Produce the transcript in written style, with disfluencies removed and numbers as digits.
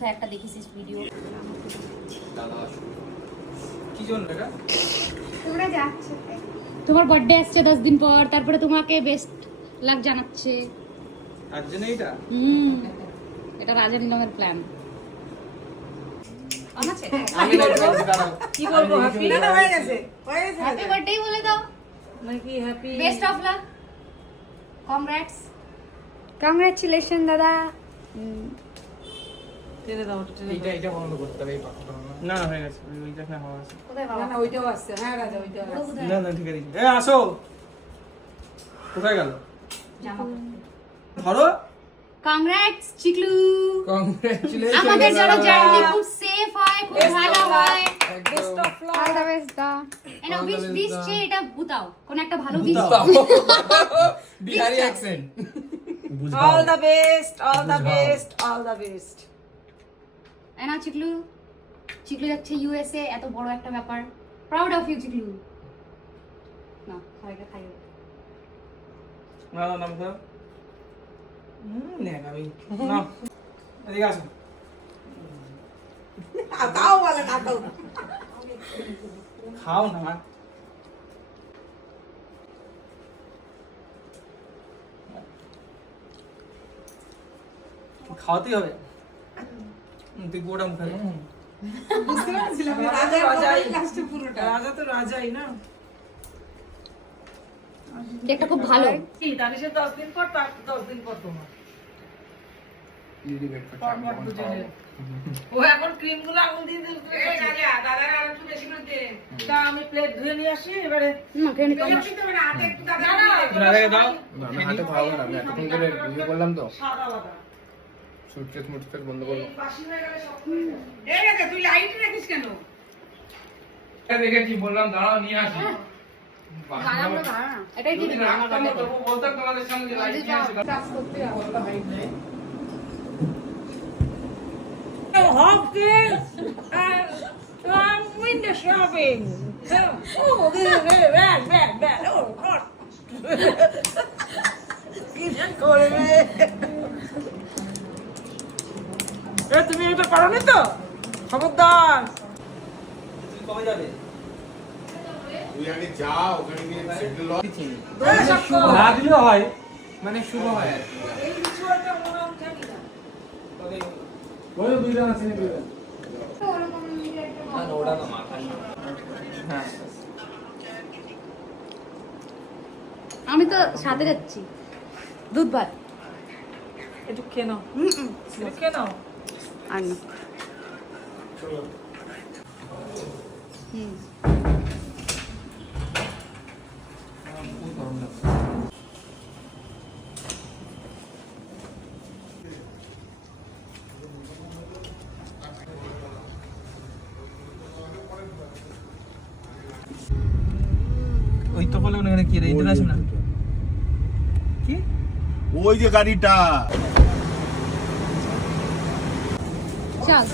কোথায় একটা দেখেছিস ভিডিও। কি জন্য এটা? তোমরা যাচ্ছে তোমার বার্থডে আসছে 10 দিন পর, তারপরে তোমাকে বেস্ট লাক জানাচ্ছে। আর জন্য এটা এটা রাজা নিলামের প্ল্যান। আছে আমি দাঁড়াও কি বলবো? হ্যাপি না হয়ে গেছে হ্যাপি বার্থডে বলে দাও, নাকি happy best of lakh, congrats. Congratulation দাদা। টেনে দাও, টেনে এটা এটা বন্ধ করতে হবে এই পাখাটা না না হয়ে গেছে ওইটা না হওয়া আছে কোথায় দাও। বাবা? না ওইটাও আসছে। হ্যাঁ রাজা ওইটাও আসছে। না না ঠিক আছে এ আসো কোথায় গেল জামা ধরো কংগ্রাটস চিকলু। কংগ্রাচুলেশন আমাদের যেন জার্নি খুব সেফ হয়, খুব ভালো হয়। Best of luck. All the best দা। এনো বিশ বিশ চে এটা বুতাও, কোন একটা ভালো wish. Bihari accent all the best, all the best, all the best. এনো চিকলু, চিকলু যাচ্ছে ইউএসএ, এত বড় একটা ব্যাপার। Proud of you Chiklu. না খাইকে খাইও। না না নাম দাও নে আমি না এদিকে আসো তাও বলে না তো। খাও না খাওয়াতেই হবে তুই গোটা মুখে বুঝতে পারছিলাম রাজা রাজাই লাস্টে পুরোটা। রাজা তো রাজাই না। কেকটা খুব ভালো। কি তার সে 10 দিন পর, তার 10 দিন পর তোমার। পরপর দুজনের। ও এখন ক্রিম গুলো আঙুল দিয়ে দিল। দাদা আর একটু বেশি করে দে। তা আমি প্লেট ধুয়ে নিয়ে আসি এবারে। না খেয়ে নিতে হবে। হাতে একটু দাদা দাদাকে দাও না না হাতে খাওয়াবো না, আমি এতক্ষণ ধরে ভিডিও করলাম তো, সাদা আলাদা। সুটকেস মুটকেস বন্ধ করবো। বাসি হয়ে গেলে সব হয়ে যাবে। এই রেখে তুই লাইট রাখিস কেন? দেখেছি বললাম দাঁড়াও নিয়ে আসি এটাই কি দিবি? বলতাম তোমাদের সঙ্গে যে লাইট নিয়ে আসি কাজ করতে হবে হাইট নেই। Hopkins and I'm window shopping. Oh, this is very bad, bad, bad. Oh, God. তুমি এটা করনি তো? খবরদার। কবে যাবে তুই আগে যা, ওখানে গিয়ে সেটেল হ। না দিলেও হয় মানে শুভ হয় আর এই বিষয়টা মনে হচ্ছে না। ওই দুইজন আছে না দুইজন না ওটা তো মাথা হ্যাঁ আমি তো সাথে যাচ্ছি দুধ ভাত। একটু খেয়ে নাও। একটু খেয়ে নাও। আর না ওই তো বলে ওখানে কি রে ইন্টারন্যাশনাল কি ওই যে গাড়িটা চল